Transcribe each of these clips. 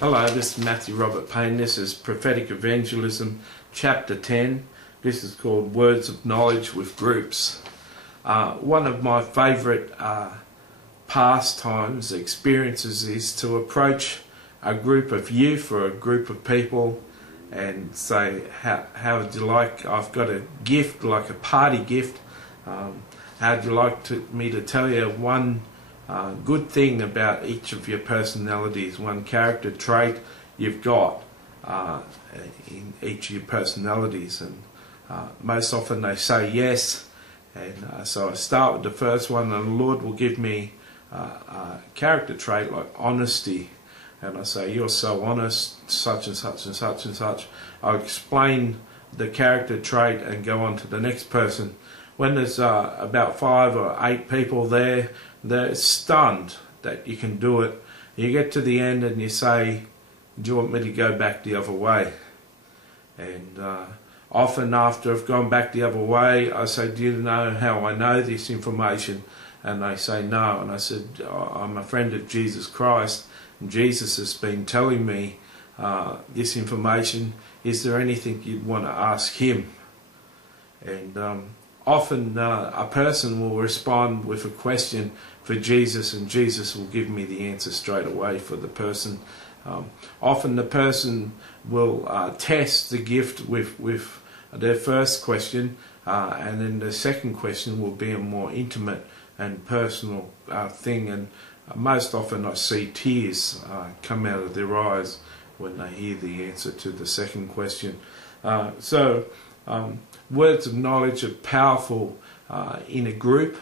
Hello, this is Matthew Robert Payne. This is Prophetic Evangelism, Chapter 10. This is called Words of Knowledge with Groups. One of my favourite pastimes, experiences, is to approach a group of youth or a group of people and say, how would you like, I've got a gift, like a party gift. How would you like me to tell you one good thing about each of your personalities, one character trait you've got in each of your personalities? And most often they say yes, and so I start with the first one, and the Lord will give me a character trait like honesty, and I say, you're so honest, such and such and such and such. I'll explain the character trait and go on to the next person. When there's about 5 or 8 people there, they're stunned that you can do it. You get to the end and you say, do you want me to go back the other way? And often after I've gone back the other way, I say, do you know how I know this information? And they say no. And I said, I'm a friend of Jesus Christ, and Jesus has been telling me this information. Is there anything you'd want to ask him? And often a person will respond with a question for Jesus, and Jesus will give me the answer straight away for the person. Often the person will test the gift with their first question, and then the second question will be a more intimate and personal thing, and most often I see tears come out of their eyes when they hear the answer to the second question. Words of knowledge are powerful in a group,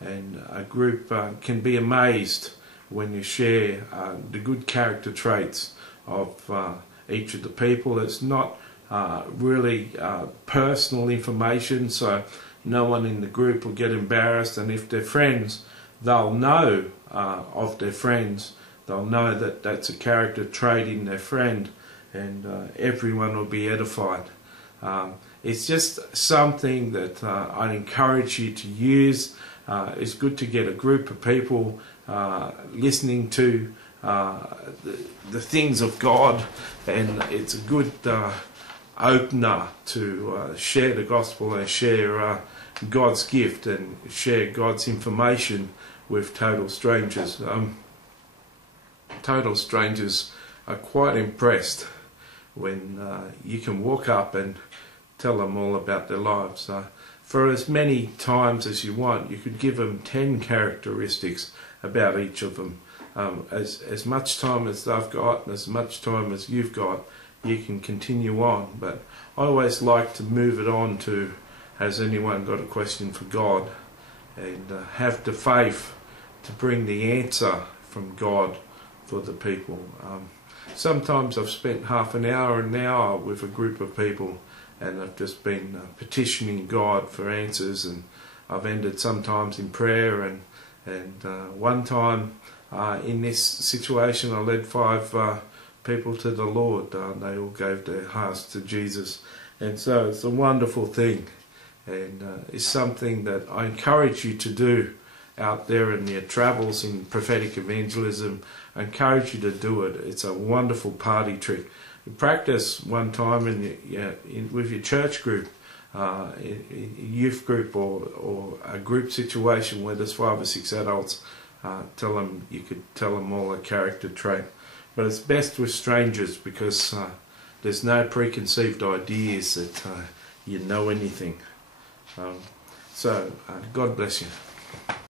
and a group can be amazed when you share the good character traits of each of the people. It's not really personal information, so no one in the group will get embarrassed, and if they're friends, they'll know of their friends. They'll know that that's a character trait in their friend, and everyone will be edified. It's just something that I encourage you to use. It's good to get a group of people listening to the things of God, and it's a good opener to share the gospel and share God's gift and share God's information with total strangers. Total strangers are quite impressed when you can walk up and tell them all about their lives. For as many times as you want, you could give them 10 characteristics about each of them. As much time as they've got and as much time as you've got, you can continue on. But I always like to move it on to, has anyone got a question for God? And have the faith to bring the answer from God for the people. Sometimes I've spent half an hour with a group of people, and I've just been petitioning God for answers, and I've ended sometimes in prayer, and one time in this situation I led 5 people to the Lord. They all gave their hearts to Jesus, and so it's a wonderful thing, and it's something that I encourage you to do out there in your travels in prophetic evangelism. I encourage you to do it. It's a wonderful party trick. You practice one time with your church group, a youth group, or a group situation where there's 5 or 6 adults. You could tell them all a character trait. But it's best with strangers, because there's no preconceived ideas that you know anything. God bless you.